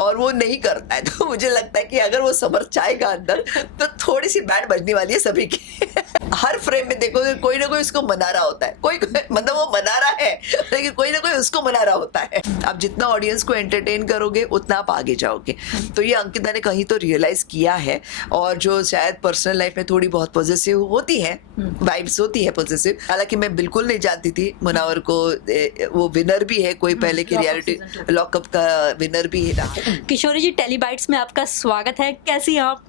और वो नहीं करता है, तो मुझे लगता है कि अगर वो समझ जाएगा अंदर तो थोड़ी सी बैंड बजने वाली है सभी की। हर फ्रेम में देखोगे कोई ना कोई उसको मना रहा होता है, कोई मतलब वो मना रहा है लेकिन कोई ना कोई उसको मना रहा होता है। आप जितना ऑडियंस को एंटरटेन करोगे उतना आप आगे जाओगे। तो ये अंकिता ने कहीं तो रियलाइज किया है, और जो शायद पर्सनल लाइफ में थोड़ी बहुत पॉजिटिव होती है, वाइब्स होती है पॉजिटिव। हालांकि मैं बिल्कुल नहीं जानती थी मुनावर को, वो विनर भी है कोई पहले की रियलिटी लॉकअप का विनर भी रहा। किशोरी जी, टेलीबाइट्स में आपका स्वागत है, कैसी हैं आप?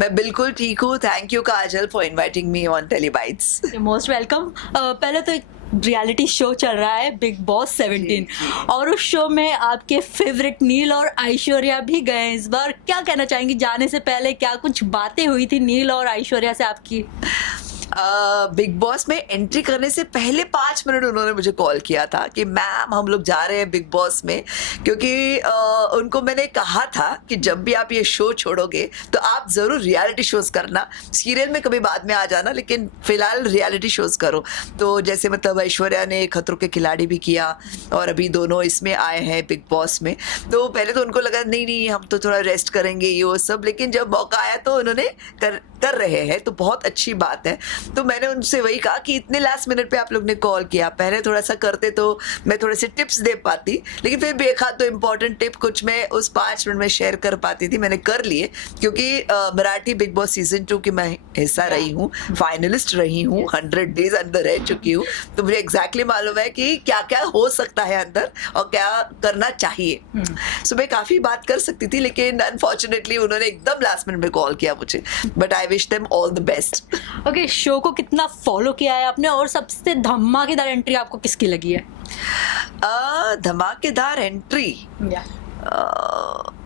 मैं बिल्कुल ठीक हूँ, thank you Kajal for inviting me on Telebytes. Most welcome. पहले तो एक रियलिटी शो चल रहा है बिग बॉस 17, और उस शो में आपके फेवरेट नील और ऐश्वर्या भी गए हैं इस बार। क्या कहना चाहेंगी, जाने से पहले क्या कुछ बातें हुई थी नील और ऐश्वर्या से आपकी? बिग बॉस में एंट्री करने से पहले 5 मिनट उन्होंने मुझे कॉल किया था कि मैम हम लोग जा रहे हैं बिग बॉस में, क्योंकि उनको मैंने कहा था कि जब भी आप ये शो छोड़ोगे तो आप ज़रूर रियलिटी शोज़ करना, सीरियल में कभी बाद में आ जाना, लेकिन फिलहाल रियलिटी शोज़ करो। तो जैसे मतलब ऐश्वर्या ने खतरों के खिलाड़ी भी किया और अभी दोनों इसमें आए हैं बिग बॉस में। तो पहले तो उनको लगा नहीं नहीं हम तो थोड़ा रेस्ट करेंगे ये वो सब, लेकिन जब मौका आया तो उन्होंने कर रहे हैं, तो बहुत अच्छी बात है। तो मैंने उनसे वही कहा कि इतने लास्ट मिनट पे आप लोग ने कॉल किया, पहले थोड़ा सा करते तो मैं थोड़े से टिप्स दे पाती, लेकिन फिर भी एक आध तो इम्पोर्टेंट टिप कुछ मैं उस 5 मिनट में शेयर कर पाती थी, मैंने कर लिए। क्योंकि मराठी बिग बॉस सीजन 2 की मैं हिस्सा रही हूँ, फाइनलिस्ट रही हूँ, 100 डेज अंदर रह चुकी हूँ, तो मुझे एग्जैक्टली मालूम है कि क्या क्या हो सकता है अंदर और क्या करना चाहिए। सो मैं काफ़ी बात कर सकती थी, लेकिन अनफॉर्चुनेटली उन्होंने एकदम लास्ट मिनट में कॉल किया मुझे, but I wish them all the best. Okay, show को कितना फॉलो किया है आपने, और सबसे धमाकेदार एंट्री आपको किसकी लगी है? धमाकेदार एंट्री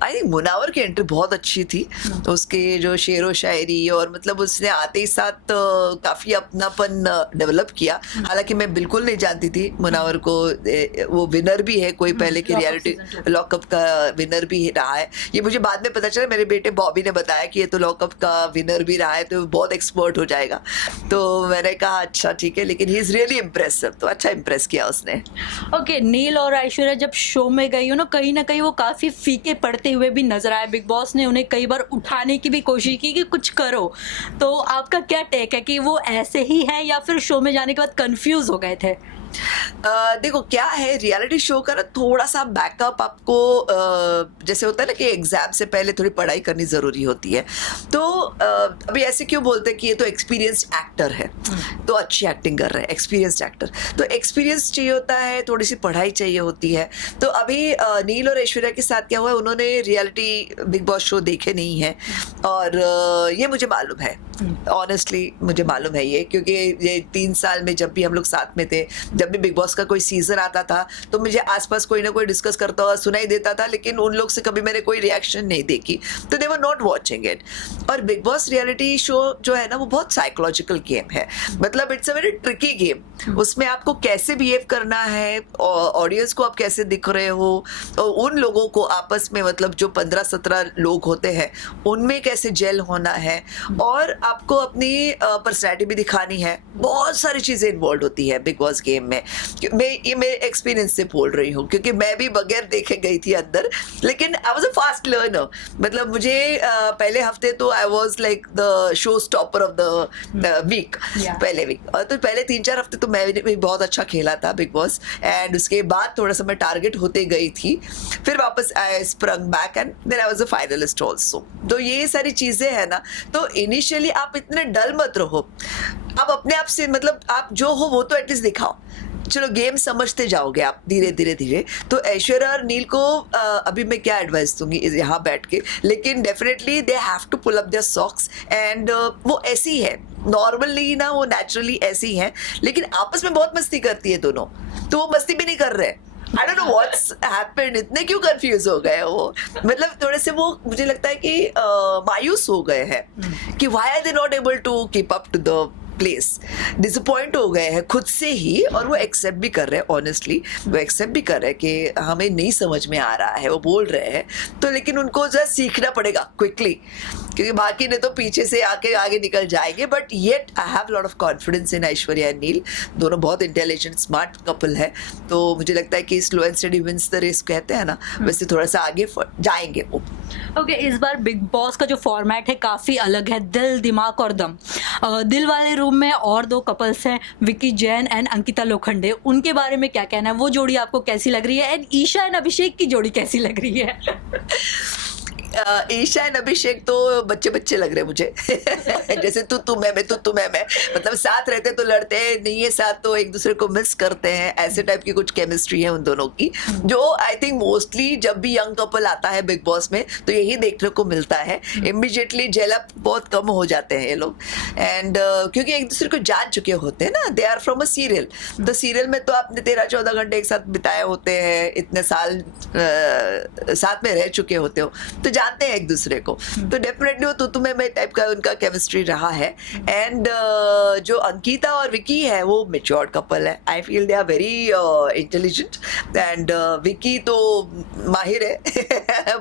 आई थिंक मुनावर की एंट्री बहुत अच्छी थी। उसके जो शेरो शायरी और मतलब उसने आते ही साथ काफ़ी अपनापन डेवलप किया। हालांकि मैं बिल्कुल नहीं जानती थी मुनावर को, वो विनर भी है कोई पहले की रियलिटी लॉकअप का विनर भी रहा है। ये मुझे बाद में पता चला, मेरे बेटे बॉबी ने बताया कि ये तो लॉकअप का विनर भी रहा है, तो बहुत एक्सपर्ट हो जाएगा। तो मैंने कहा अच्छा ठीक है, लेकिन ही इज़ रियली इम्प्रेसिव, तो अच्छा इम्प्रेस किया उसने। ओके, नील और ऐश्वर्या जब शो में गई हो ना, कहीं ना कहीं वो काफ़ी फीके पड़ते हुए भी नजर आए। बिग बॉस ने उन्हें कई बार उठाने की भी कोशिश की कि कुछ करो, तो आपका क्या टेक है कि वो ऐसे ही है या फिर शो में जाने के बाद कंफ्यूज हो गए थे? देखो क्या है, रियलिटी शो का ना थोड़ा सा बैकअप आपको जैसे होता है ना कि एग्जाम से पहले थोड़ी पढ़ाई करनी ज़रूरी होती है। तो अभी ऐसे क्यों बोलते हैं कि ये तो एक्सपीरियंस्ड एक्टर है, तो अच्छी एक्टिंग कर रहे हैं, एक्सपीरियंस्ड एक्टर, तो एक्सपीरियंस चाहिए होता है, थोड़ी सी पढ़ाई चाहिए होती है। तो अभी नील और ऐश्वर्या के साथ क्या हुआ है, उन्होंने रियलिटी बिग बॉस शो देखे नहीं है, और ये मुझे मालूम है, ऑनेस्टली मुझे मालूम है ये, क्योंकि ये 3 साल में जब भी हम लोग साथ में थे, जब भी बिग बॉस का कोई सीजन आता था तो मुझे आसपास कोई ना कोई डिस्कस करता हुआ सुनाई देता था, लेकिन उन लोग से कभी मैंने कोई रिएक्शन नहीं देखी, तो दे वर नॉट वॉचिंग इट। और बिग बॉस रियलिटी शो जो है ना, वो बहुत साइकोलॉजिकल गेम है, मतलब it's a very tricky game. उसमें आपको कैसे बिहेव करना है, ऑडियंस को आप कैसे दिख रहे हो, और उन लोगों को आपस में मतलब जो 15-17 लोग होते हैं उनमें कैसे जेल होना है, और आपको अपनी पर्सनैलिटी भी दिखानी है। बहुत सारी चीज़ें इन्वॉल्व होती है बिग बॉस गेम में। ये मेरे एक्सपीरियंस से बोल रही हूँ, क्योंकि मैं भी बगैर देखे गई थी अंदर, लेकिन I was a fast learner. मतलब मुझे पहले हफ्ते तो I was like the show stopper of the week, पहले वीक, और तो पहले 3-4 हफ्ते तो मैं भी बहुत अच्छा खेला था बिग बॉस, एंड उसके बाद थोड़ा सा मैं टारगेट होते गई थी, फिर वापस आई sprung back and then I was a finalist also. तो ये सारी चीज़ें हैं ना, तो इनिशियली आप इतने डल मत रहो, आप अपने आप से मतलब आप जो हो वो तो एटलीस्ट दिखाओ, चलो गेम समझते जाओगे आप धीरे धीरे धीरे। तो ऐश्वर्या और नील को अभी मैं क्या एडवाइस दूंगी यहाँ बैठ के, लेकिन definitely they have to pull up their socks, and वो ऐसी है नॉर्मली ना, वो नेचुरली ऐसी है, लेकिन आपस में बहुत मस्ती करती है दोनों, तो वो मस्ती भी नहीं कर रहे। I don't know what's happened, इतने क्यों कंफ्यूज हो गए वो, मतलब थोड़े से वो मुझे लगता है कि मायूस हो गए हैं कि why are they not able to keep up to the place, disappoint हो गए हैं खुद से ही, और वो एक्सेप्ट भी कर रहे हैं, ऑनेस्टली वो एक्सेप्ट भी कर रहे हैं कि हमें नहीं समझ में आ रहा है, वो बोल रहे हैं, तो लेकिन उनको जरा सीखना पड़ेगा क्विकली क्योंकि बाकी ने तो पीछे से आके आगे निकल जाएंगे, but yet I have lot of confidence in Aishwarya and Neel. दोनों बहुत इंटेलिजेंट स्मार्ट कपल है, तो मुझे लगता है कि slow and steady wins the race कहते हैं ना, वैसे थोड़ा सा आगे जाएंगे वो। ओके, इस बार बिग बॉस का जो फॉर्मेट है काफ़ी अलग है, दिल दिमाग और दम। दिल वाले रूम में और दो कपल्स हैं, विकी जैन एंड अंकिता लोखंडे। उनके बारे में क्या कहना है? वो जोड़ी आपको कैसी लग रही है? एंड ईशा एंड अभिषेक की जोड़ी कैसी लग रही है? ईशा एंड अभिषेक तो बच्चे बच्चे लग रहे मुझे जैसे तू मैं मतलब साथ रहते तो लड़ते हैं, नहीं है साथ तो एक दूसरे को मिस करते हैं, ऐसे टाइप की कुछ केमिस्ट्री है उन दोनों की, जो आई थिंक मोस्टली जब भी यंग कपल आता है बिग बॉस में तो यही देखने को मिलता है। इमीडिएटली जेल अप बहुत कम हो जाते हैं ये लोग, एंड क्योंकि एक दूसरे को जान चुके होते हैं ना, they are from a serial. तो सीरियल में तो आपने 13-14 घंटे एक साथ बिताए होते हैं, इतने साल साथ में रह चुके होते हो, तो जानते हैं एक दूसरे को, तो डेफिनेटली वो तू मैं टाइप का उनका केमिस्ट्री रहा है। एंड जो अंकिता और विकी है वो मेच्योर्ड कपल है, I feel they are very intelligent, and Vicky तो माहिर है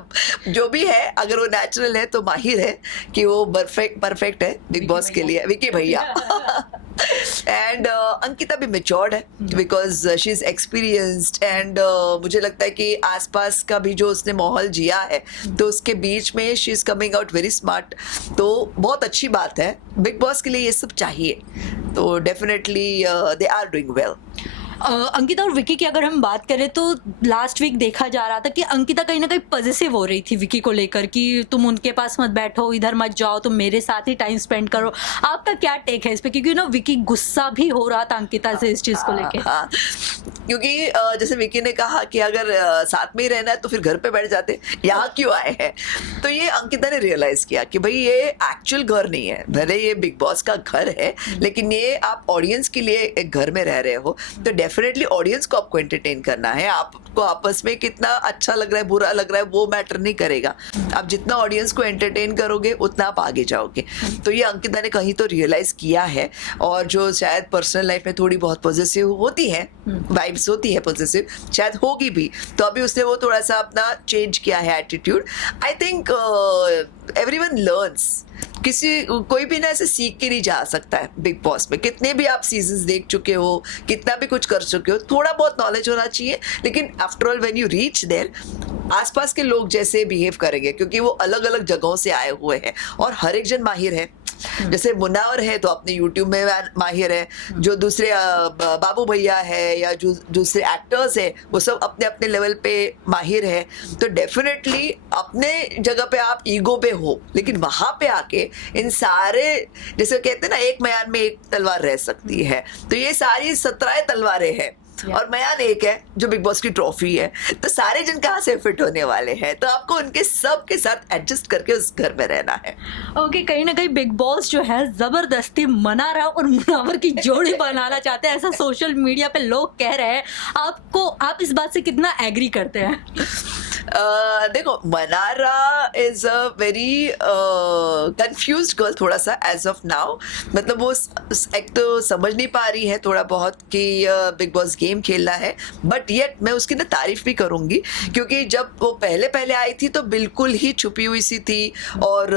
जो भी है, अगर वो नेचुरल है तो माहिर है कि वो परफेक्ट है बिग बॉस के लिए, विकी भैया एंड अंकिता भी मेच्योर्ड है because she is experienced, and मुझे लगता है कि आसपास का भी जो उसने माहौल जिया है तो उसके बीच में she is coming out very smart, तो बहुत अच्छी बात है। बिग बॉस के लिए ये सब चाहिए, तो definitely they are doing well. Ankita और विकी की अगर हम बात करें तो लास्ट वीक देखा जा रहा था कि अंकिता कहीं ना कहीं पॉजिटिव हो रही थी विकी को लेकर कि तुम उनके पास मत बैठो, इधर मत जाओ, तुम मेरे साथ ही टाइम स्पेंड करो। आपका क्या टेक है इस पे? क्योंकि ना विकी गुस्सा भी हो रहा था अंकिता से इस चीज को लेकर। हाँ, क्योंकि जैसे विकी ने कहा कि अगर साथ में ही रहना है तो फिर घर पे बैठ जाते, यहाँ क्यों आए हैं? तो ये अंकिता ने रियलाइज किया कि भाई ये एक्चुअल घर नहीं है, भले ये बिग बॉस का घर है लेकिन ये आप ऑडियंस के लिए एक घर में रह रहे हो, तो डेफिनेटली ऑडियंस को आपको एंटरटेन करना है। आपको आपस में कितना अच्छा लग रहा है बुरा लग रहा है वो मैटर नहीं करेगा, आप जितना ऑडियंस को एंटरटेन करोगे उतना आप आगे जाओगे। तो ये अंकिता ने कहीं तो रियलाइज किया है, और जो शायद पर्सनल लाइफ में थोड़ी बहुत पॉजिटिव होती है, वाइब्स होती है पॉजिटिव, शायद होगी भी, तो अभी उसने वो थोड़ा सा अपना चेंज किया है attitude. I think everyone learns, कोई भी ना ऐसे सीख के नहीं जा सकता है बिग बॉस में, कितने भी आप सीजन्स देख चुके हो, कितना भी कुछ कर चुके हो, थोड़ा बहुत नॉलेज होना चाहिए, लेकिन after all when you reach there, आसपास के लोग जैसे बिहेव करेंगे, क्योंकि वो अलग अलग जगहों से आए हुए हैं और हर एक जन माहिर है। जैसे मुनावर है तो अपने यूट्यूब में माहिर है, जो दूसरे बाबू भैया है या जो दूसरे एक्टर्स है वो सब अपने अपने लेवल पे माहिर है। तो डेफिनेटली अपने जगह पे आप ईगो पे हो, लेकिन वहां पे आके इन सारे, जैसे कहते हैं ना एक म्यान में एक तलवार रह सकती है, तो ये सारी 17 तलवारें हैं और म्यान एक है जो बिग बॉस की ट्रॉफी है, तो सारे जन कहाँ से फिट होने वाले हैं, तो आपको उनके सब के साथ एडजस्ट करके उस घर में रहना है। ओके, कहीं ना कहीं बिग बॉस जो है जबरदस्ती मनारा और मुनावर की जोड़ी बनाना चाहते हैं, ऐसा सोशल मीडिया पे लोग कह रहे हैं। आप इस बात से कितना एग्री करते हैं? देखो, Mannara is a very confused girl थोड़ा सा एज ऑफ नाउ, मतलब वो एक तो समझ नहीं पा रही है थोड़ा बहुत कि बिग बॉस गेम खेलना है, बट येट मैं उसकी ना तारीफ भी करूंगी, क्योंकि जब वो पहले आई थी तो बिल्कुल ही छुपी हुई सी थी और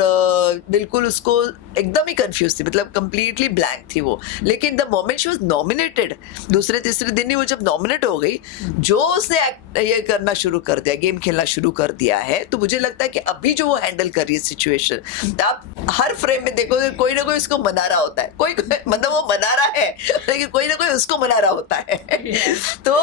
बिल्कुल उसको एकदम ही कंफ्यूज थी, मतलब कंप्लीटली ब्लैंक थी वो। लेकिन the moment she was nominated, दूसरे तीसरे दिन ही वो जब नॉमिनेट हो गई, जो उसने ये करना शुरू कर दिया, गेम खेलना शुरू कर दिया है, तो मुझे लगता है कि अभी जो वो हैंडल कर रही है सिचुएशन, आप हर फ्रेम में देखो कोई ना कोई उसको मना रहा होता है, कोई मतलब वो मना रहा है लेकिन कोई ना कोई उसको मना रहा होता है तो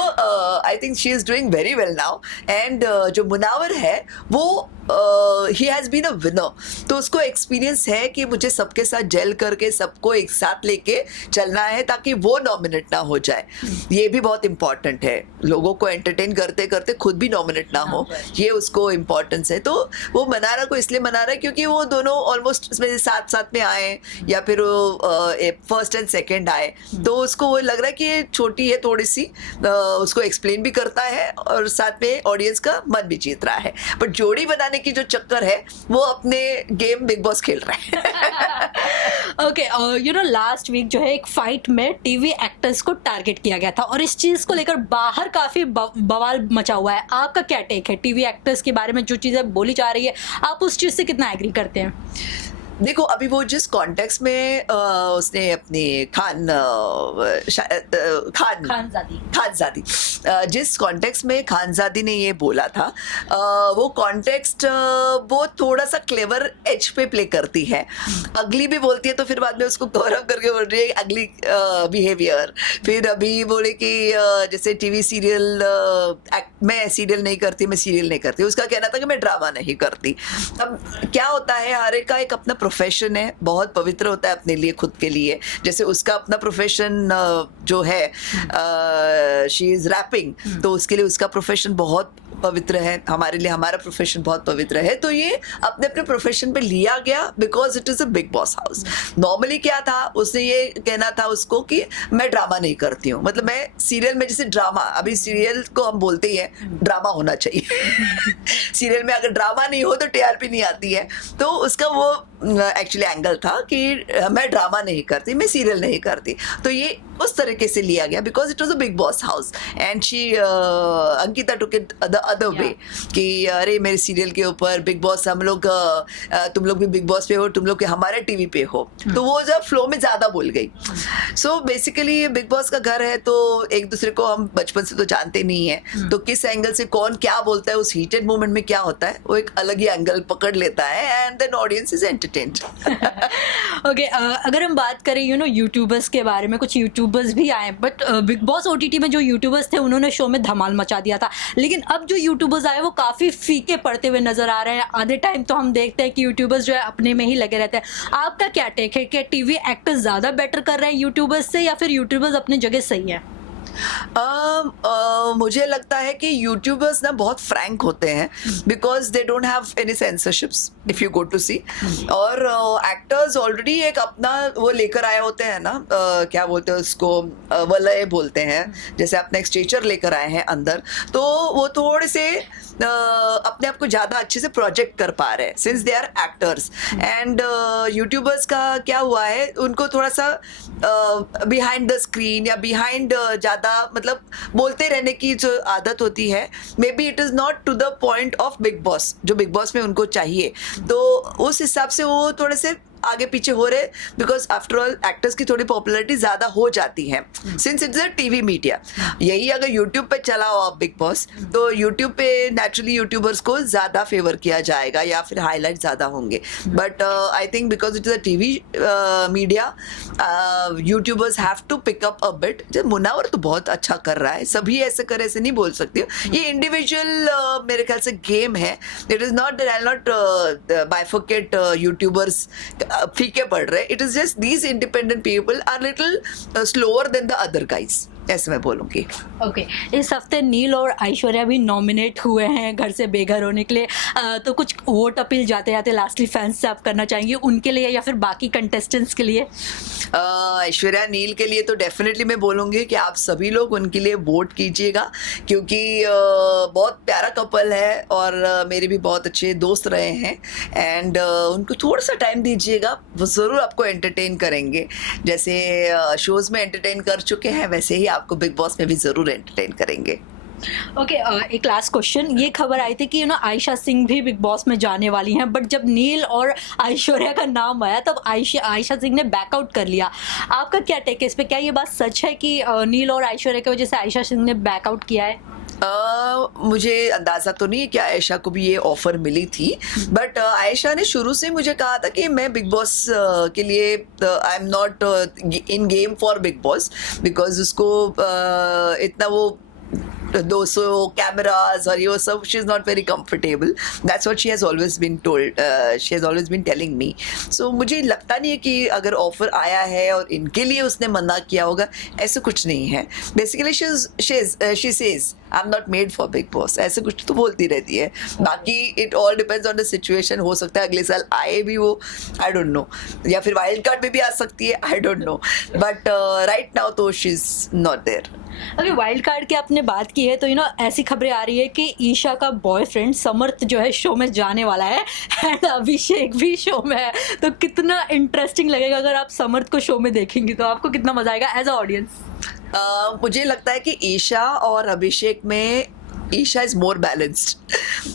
I think she is doing very well now. And जो मुनावर है वो ही हैज़ बीन अ विनर, तो उसको एक्सपीरियंस है कि मुझे सबके साथ जेल करके सबको एक साथ लेके चलना है ताकि वो नॉमिनेट ना हो जाए। ये भी बहुत इंपॉर्टेंट है, लोगों को एंटरटेन करते करते खुद भी नॉमिनेट ना हो, ये उसको इम्पोर्टेंस है। तो वो मनारा को इसलिए मना रहा है क्योंकि वो दोनों ऑलमोस्ट साथ साथ में आए, या फिर फर्स्ट एंड सेकेंड आए, तो उसको वो लग रहा है कि ये छोटी है थोड़ी सी, उसको एक्सप्लेन भी करता है और साथ में ऑडियंस का मन भी जीत रहा है। बट जोड़ी बनाने की जो चक्कर है वो अपने गेम बिग बॉस खेल रहा है okay, you know last week जो है एक फाइट में टीवी एक्टर्स को टारगेट किया गया था और इस चीज को लेकर बाहर काफी बवाल मचा हुआ है. आपका क्या टेक है टीवी एक्टर्स के बारे में, जो चीजें बोली जा रही है, आप उस चीज से कितना एग्री करते हैं? देखो, अभी वो जिस कॉन्टेक्स्ट में उसने अपने खानजादी जिस कॉन्टेक्स्ट में खानजादी ने ये बोला था, वो कॉन्टेक्स्ट वो थोड़ा सा क्लेवर एज पे प्ले करती है. अगली भी बोलती है तो फिर बाद में उसको कवर अप करके बोल रही है अगली बिहेवियर. फिर अभी बोले कि जैसे टीवी सीरियल, मैं सीरियल नहीं करती, मैं सीरियल नहीं करती. उसका कहना था कि मैं ड्रामा नहीं करती. अब क्या होता है, हर एक का एक अपना प्रोफेशन है, बहुत पवित्र होता है अपने लिए, खुद के लिए. जैसे उसका अपना प्रोफेशन जो है, शी इज रैपिंग, तो उसके लिए उसका प्रोफेशन बहुत पवित्र है. हमारे लिए हमारा प्रोफेशन बहुत पवित्र है. तो ये अपने अपने प्रोफेशन पे लिया गया because it is a big boss house. Normally क्या था, उसने ये कहना था उसको कि मैं ड्रामा नहीं करती हूँ. मतलब मैं सीरियल में, जैसे ड्रामा, अभी सीरियल को हम बोलते ही है ड्रामा होना चाहिए. सीरियल में अगर ड्रामा नहीं हो तो टीआरपी नहीं आती है. तो उसका वो एक्चुअली एंगल था कि मैं ड्रामा नहीं करती, मैं सीरियल नहीं करती. तो ये उस तरीके से लिया गया because it was a big boss house. And she Ankita took it the other way कि अरे मेरे सीरियल के ऊपर बिग बॉस, हम लोग तुम लोग भी बिग बॉस पे हो, तुम लोग के हमारे टीवी पे हो. तो वो जब फ्लो में ज्यादा बोल गई. सो बेसिकली बिग बॉस का घर है, तो एक दूसरे को हम बचपन से तो जानते नहीं है. तो किस एंगल से कौन क्या बोलता है, उस हीटेड मोमेंट में क्या होता है, वो एक अलग ही एंगल पकड़ लेता है. And then audience is entertained. Okay, अगर हम बात करें यू नो यूट्यूबर्स के बारे में, कुछ यूट्यूबर्स भी आए, बट बिग बॉस ओटीटी में जो यूट्यूबर्स थे उन्होंने शो में धमाल मचा दिया था. लेकिन अब जो यूट्यूबर्स आए वो काफ़ी फीके पड़ते हुए नजर आ रहे हैं. आधे टाइम तो हम देखते हैं कि यूट्यूबर्स जो है अपने में ही लगे रहते हैं. आपका क्या टेक है कि टीवी एक्टर्स ज़्यादा बेटर कर रहे हैं यूट्यूबर्स से, या फिर यूट्यूबर्स अपनी जगह सही है? मुझे लगता है कि यूट्यूबर्स ना बहुत फ्रैंक होते हैं because they don't have any censorships if you go to see. और एक्टर्स ऑलरेडी एक अपना वो लेकर आए होते हैं ना, क्या बोलते हैं उसको, वलय बोलते हैं. जैसे अपना एक स्टेचर लेकर आए हैं अंदर, तो वो थोड़े से अपने आप को ज़्यादा अच्छे से प्रोजेक्ट कर पा रहे हैं since they are actors. And youtubers का क्या हुआ है, उनको थोड़ा सा बिहाइंड द स्क्रीन या बिहाइंड ज़्यादा मतलब बोलते रहने की जो आदत होती है, maybe it is not to the point of Bigg Boss, जो बिग बॉस में उनको चाहिए. तो उस हिसाब से वो थोड़े से आगे पीछे हो रहे, बिकॉज आफ्टर ऑल एक्टर्स की थोड़ी पॉपुलैरिटी ज्यादा हो जाती है since it's a TV media. यही अगर यूट्यूब पे चला हो आप बिग बॉस, तो यूट्यूब पे नेचुरली यूट्यूबर्स को ज्यादा फेवर किया जाएगा या फिर हाईलाइट ज्यादा होंगे. But I think because it is a TV media, youtubers have to pick up a bit. Munawar तो बहुत अच्छा कर रहा है, सभी ऐसे करे ऐसे नहीं बोल सकती हो. ये इंडिविजुअल मेरे ख्याल से गेम है. It is not that I will not bifurcate YouTubers फीके पड़ रहे. It is just these independent people are little slower than the other guys, ऐसे मैं बोलूँगी. ओके, इस हफ्ते नील और ऐश्वर्या भी नॉमिनेट हुए हैं घर से बेघर होने के लिए. तो कुछ वोट अपील जाते जाते लास्टली फैंस से आप करना चाहेंगे, उनके लिए या फिर बाकी कंटेस्टेंट्स के लिए? ऐश्वर्या नील के लिए तो डेफिनेटली मैं बोलूँगी कि आप सभी लोग उनके लिए वोट कीजिएगा, क्योंकि बहुत प्यारा कपल है और मेरे भी बहुत अच्छे दोस्त रहे हैं. एंड उनको थोड़ा सा टाइम दीजिएगा, वो ज़रूर आपको एंटरटेन करेंगे. जैसे शोज़ में एंटरटेन कर चुके हैं, वैसे ही आपको बिग बॉस में भी ज़रूर एंटरटेन करेंगे. ओके, एक लास्ट क्वेश्चन. ये खबर आई थी कि आयशा सिंह भी बिग बॉस में जाने वाली हैं, बट जब नील और ऐश्वर्या का नाम आया तब आयशा सिंह ने बैकआउट कर लिया. आपका क्या टेक है इस पे? क्या ये बात सच है कि नील और ऐश्वर्या की वजह से आयशा सिंह ने बैकआउट किया है? मुझे अंदाज़ा तो नहीं है कि आयशा को भी ये ऑफ़र मिली थी, बट आयशा ने शुरू से मुझे कहा था कि मैं बिग बॉस के लिए I am not in game for Bigg Boss, because उसको इतना वो 200 कैमरास और ये सब, she is not very comfortable. That's what she has always been told, she has always been telling me. So मुझे लगता नहीं है कि अगर ऑफर आया है और इनके लिए उसने मना किया होगा, ऐसे कुछ नहीं है. Basically she says I am not made for Bigg boss, ऐसे कुछ तो बोलती रहती है. बाकी it all depends on the situation. हो सकता है अगले साल आए भी वो, आई डोंट नो, या फिर वाइल्ड कार्ड में भी आ सकती है, I don't know. But right now तो she is not there. Okay, wild card की आपने बात की है तो ऐसी खबरें आ रही है कि ईशा का बॉयफ्रेंड समर्थ जो है शो में जाने वाला है एंड अभिषेक भी शो में है। तो कितना इंटरेस्टिंग लगेगा अगर आप समर्थ को शो में देखेंगे, तो आपको कितना मजा आएगा एज अ ऑडियंस? मुझे लगता है कि ईशा और अभिषेक में ईशा इज मोर बैलेंस्ड।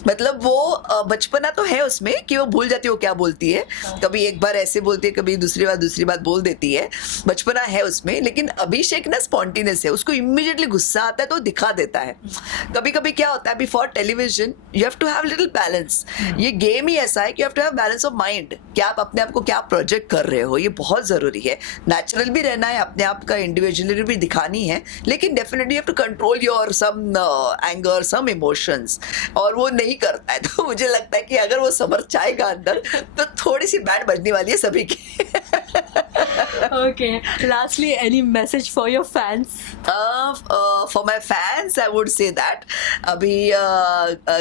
मतलब वो बचपना तो है उसमें कि वो भूल जाती है वो क्या बोलती है, कभी एक बार ऐसे बोलती है, कभी दूसरी बात बोल देती है, बचपना है उसमें। लेकिन अभिषेक ना स्पॉन्टेनियस है, उसको इमीडिएटली गुस्सा आता है तो वो दिखा देता है। कभी कभी क्या होता है, before television you have to have little balance. ये गेम ही ऐसा है कि you have to have balance of mind, कि आप अपने आप को क्या प्रोजेक्ट कर रहे हो, ये बहुत जरूरी है। नेचुरल भी रहना है, अपने आप का इंडिविजुअलिटी भी दिखानी है, लेकिन definitely you have to control your some anger, some emotions, और वो नहीं करता है। तो मुझे लगता है कि अगर वो समझ जाएगा अंदर तो थोड़ी सी बैंड बजने वाली है सभी की। Okay, lastly any message for your fans? For my fans I would say that अभी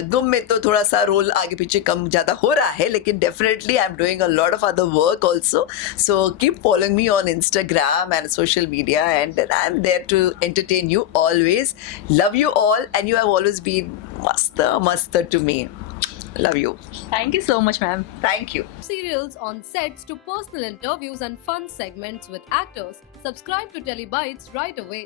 गुम में तो थोड़ा सा रोल आगे पीछे कम ज़्यादा हो रहा है, लेकिन definitely I am doing a lot of other work also, so keep following me on Instagram and social media, and then I'm there to entertain you always. Love you all, and you have always been master to me. Love you. Thank you so much, ma'am. Thank you. Serials on sets to personal interviews and fun segments with actors. Subscribe to Telebytes right away.